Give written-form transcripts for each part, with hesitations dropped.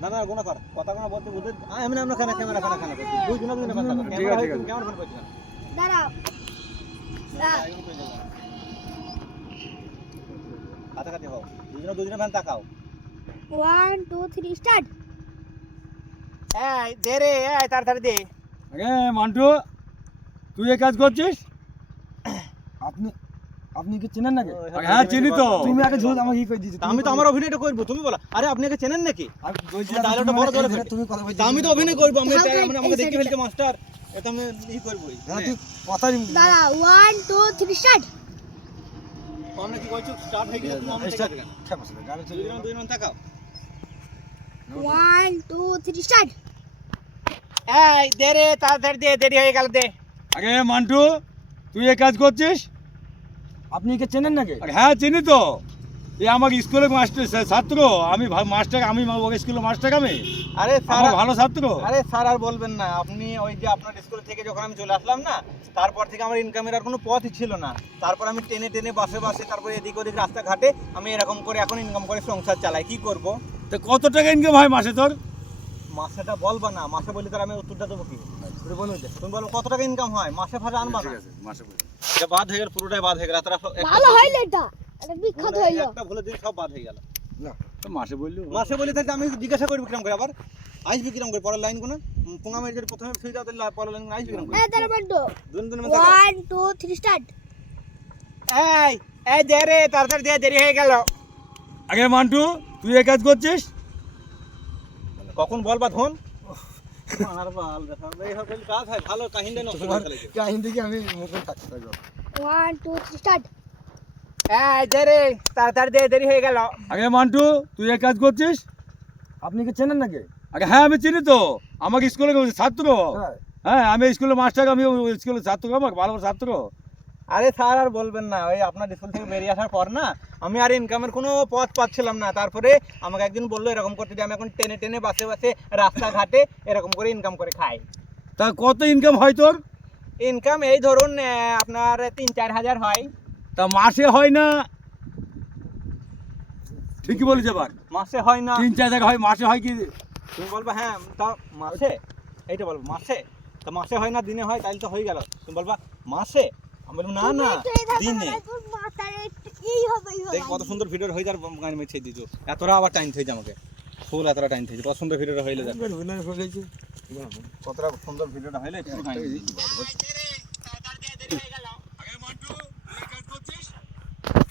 না না গোনা কর কথা কোনো বলতে বুঝতে এমনি আমরা কেন ক্যামেরা কেন দুই দিন কথা কর ঠিক আছে ক্যামেরা ফোন করছিস দাঁড়াও কাছাকাছি হও দুদিনে ফ্যান তাকাও 1 2 3 স্টার্ট এই দে রে এই তাড়াতাড়ি দে আগে মান্টু তুই এই কাজ করছিস? আপনি আপনি কি চেনেন নাকি? হ্যাঁ চিনি তো। তুমি আগে ঝোল আমাকে ই করে দিয়েছো। আমি তো আমার অভিনয়টা করব তুমি বলো আরে আপনি আগে চেনেন নাকি? আমি বলছি ডায়লগটা বড় করে তুমি কথা বলছিস। আমি তো অভিনয় করব আমি আমাকে দেখে ফেলতে মাস্টার এটা আমি ই করবই হ্যাঁ তুই কথা দাঁড়াও 1 2 3 স্টার্ট আমরা কি কইছো স্টার্ট হয়ে গেছে তুমি আমাকে স্টার্ট দেখে ঠিক আছে গাড়ি চলে দুই জন তাকাও 1 2 3 স্টার্ট এই দে রে তাড়াতাড়ি দে দেরি হয়ে গেল দে আগে মান্টু তুই এই কাজ করছিস? আপনি কি চেনেন নাকি? হ্যাঁ চিনি তো। এই আমার স্কুলের মাস্টার ছাত্র আমি মাস্টার আমি ওকে স্কুলের মাস্টার আমি আরে আমার স্যার ভালো ছাত্র। আরে স্যার আর বলবেন না আপনি ওই যে আপনার স্কুল থেকে যখন আমি চলে আসলাম না তারপর থেকে আমার ইনকামের আর কোনো পথই ছিল না তারপর আমি টেনে বাসে তারপর এদিক ওদিক রাস্তাঘাটে আমি এরকম করে এখন ইনকাম করে সংসার চালাই কি করব তো কত টাকা ইনকাম হয় মাসে তোর? মাসেটা বলবা না মাসে বলি তার আমি উত্তরটা দেবো কি তুমি বলো তুমি বলো কত টাকা ইনকাম হয় মাসে ফাসে আনবা না মাসে এটা বাদ হয়ে গেল পুরোটাই বাদ হয়ে গেল তারা ভালো হইলো এটা এটা বিখ্যাত হইলো একটা ভুলে দিন সব বাদ হয়ে গেল না তো মাসে বললি মাসে বলি তাহলে আমি জিজ্ঞাসা করবো কিরম করে আবার আসবি কিরম করে পরের লাইন কোনো পোঙা মেরে যদি প্রথমে ফিরে যাও তাহলে পরের লাইন আসবি কিরম করে এই দাঁড়া বড় দুন 1 2 3 স্টার্ট এই এই দে রে তাড়াতাড়ি দে দেরি হয়ে গেল আগে মান্টু তুই এই কাজ করছিস? কখন বলবা ধন আর বাল দেখা এই হল কাজ হয় ভালো কাহিনী নষ্ট করে ফেলেছে কাহিনী থেকে আমি মুখে থাকতে থাকবো। 1 2 3 স্টার্ট এই দে রে তাড়াতাড়ি দে দেরি হয়ে গেল আগে মান্টু তুই এই কাজ করছিস? আপনি কি চেনেন নাকি? আগে হ্যাঁ আমি চিনি তো আমাকে স্কুলের ছাত্র। হ্যাঁ আমি স্কুলের মাস্টার আমি স্কুলের ছাত্র আমাকে ভালো ছাত্র। আরে স্যার আর বলবেন না ওই আপনার স্কুল থেকে বেরিয়ে আসার পর না আমি আর ইনকামের কোনো পথ পাচ্ছিলাম না তারপরে আমাকে একদিন বললো এরকম করতে যে আমি এখন টেনে বাসে রাস্তাঘাটে এরকম করে ইনকাম করে খাই তা কত ইনকাম হয় তোর? ইনকাম এই ধরুন আপনার 3-4 হাজার হয় তা মাসে হয় না? ঠিকই বলেছে এবার মাসে হয় না 3-4 টাকা হয় মাসে হয় কি? তুমি বলবা হ্যাঁ তা মাসে এইটা বলবো মাসে তা মাসে হয় না দিনে হয় তাহলে তো হয়ে গেল তুমি বলবা মাসে আমি বলবো না না দিনে এই হবে দেখ কত সুন্দর ভিডিও হয়ে যার গাড়ি মেছে দিছো এতটা আবার টাইম থেকে আমাকে ফুল এতটা টাইম থেকে কত সুন্দর ভিডিওটা হইলে দেখ কতটা সুন্দর ভিডিওটা হইলে একটু টাইম আগে মান্টু তুই কাজ করছিস?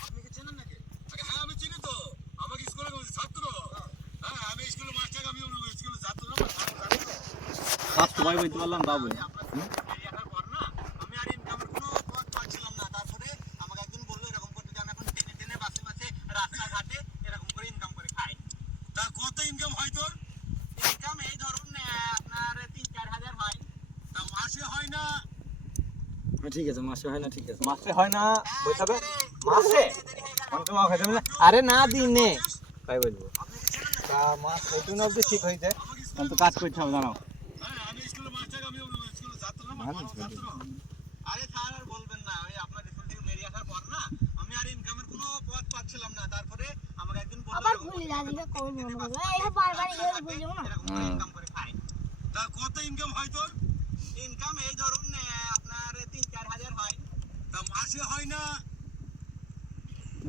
আপনি কি চেনেন নাকি? আগে হ্যাঁ আমি চিনি তো আমাকে স্কুলের ছাত্র। হ্যাঁ আমি স্কুলের মাস্টার আমি স্কুলের ছাত্র না কাজ তো ভাই বলতে পারলাম বাবু আমি আর ইনকামের কোনো পথ পাচ্ছিলাম না তারপরে আমাকে একজন বললো এরকম করতে যে আমি এখন টেনে বাসে রাস্তাঘাটে এরকম করে ইনকাম করে খাই। তা কত ইনকাম হয় তোর? ইনকাম এই ধরুন আপনার 3-4 হাজার হয় তা মাসে হয় না? ঠিক আছে মাসে হয় না ঠিক আছে মাসে হয় না বলতে হবে মাসে অন্তমা খাইতে আরে না দিনে তাই বলবো তা মাস ওইটুকু অবধি ঠিক হয়েছে আমি তো কাজ করতে হবে জানাও হ্যাঁ আমি স্কুলের মাস্টার আমি স্কুলের ছাত্র না আরে স্যার আর বলবেন না ওই আপনার স্কুল থেকে বেরিয়ে আসার পর না আমি আর ইনকামের কোনো পথ পাচ্ছিলাম না তারপরে আমাকে একদিন বললো আবার ভুলে যাবি কোন মনে এই বারবার এই ভুলে যাবো না এরকম করে ইনকাম করে খাই তা কত ইনকাম হয় তোর? ইনকাম এই ধরুন আপনার 3-4 হাজার হয় তা মাসে হয় না?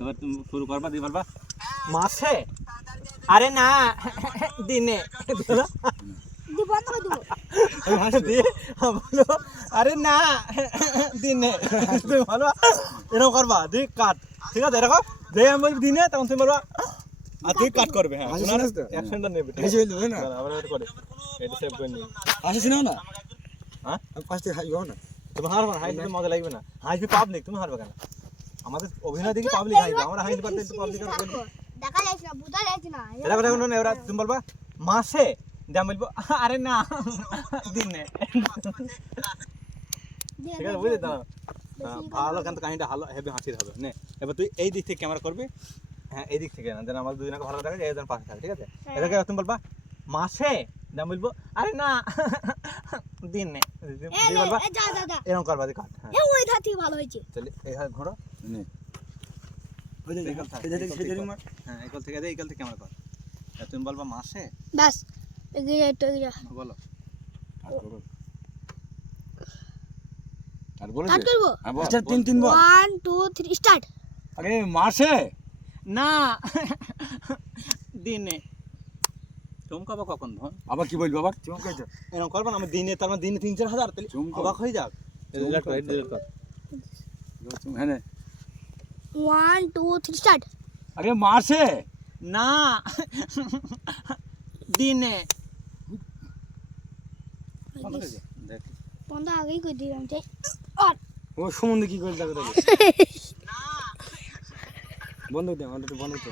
এবার তুমি শুরু করবা দিয়ে বলবা মাসে আরে না দিনে দিব বন্ধ করে দিব আরে না দিনে তুমি বলবা এরকম করবা তুই কাট ঠিক আছে এরকম যে আমি বলবি দিনে তখন তুমি বলবা আর তুই কাট করবে হ্যাঁ অ্যাকশনটা নেবে আবার করে এটা সেভ করে নিই আসিস না হ্যাঁ আমি পাঁচটা হাইবো না তুমি হারবে না হাইতে মজা লাগবে না হাইবি পাবলিক তুমি হারবে কেন আমাদের অভিনয় দেখি পাবলিক হাইবে আমরা হাইতে পারতে পাবলিক আর বলি দেখা যাচ্ছে না বুঝা যাচ্ছে না এটা কথা শুনুন এবার তুমি বলবা মাসে যা বলবো আরে না দিনে ঠিক আছে বুঝলি তো ভালো কিন্তু কাহিনীটা ভালো হেভি হাসির হবে নে এবার তুই এই দিক থেকে ক্যামেরা করবি হ্যাঁ এই দিক থেকে না যেন আমাদের দুজনকে ভালো দেখা যায় একজন পাশে থাকে ঠিক আছে এটাকে তুমি বলবা মাসে যা বলবো আরে না দিনে দিয়ে বলবা যা যা যা এরকম করবা দি কাট হ্যাঁ এ ওই ধার থেকে ভালো হয়েছে চলে এই হাত ঘোরো নে হ্যাঁ এই কল থেকে ক্যামেরা কর তুমি বলবা মাসে, ব্যাস এগিয়ে যা একটু এগিয়ে যা বলো। আর বলেছে স্টার্ট করবো হ্যাঁ বল। আচ্ছা 3 বল। 1 2 3 স্টার্ট আরে মাসে না দিনে চমকাবো কখন ধন? আবার কি বলবি বাবা চমকাইছো এরকম করবো না, আমি দিনে তার মানে দিনে 3-4 হাজার, তাহলে চমকাবো। অবাক হয়ে যাক। ডিলিট কর, ডিলিট কর। হ্যাঁ না। 1 2 3 স্টার্ট আরে মাসে না দিনে দেখ বন্ধ আগেই কই দিলাম যে আর ও সম্বন্ধে কি করে দেখো বন্ধ দে আমাদের বন্ধ তো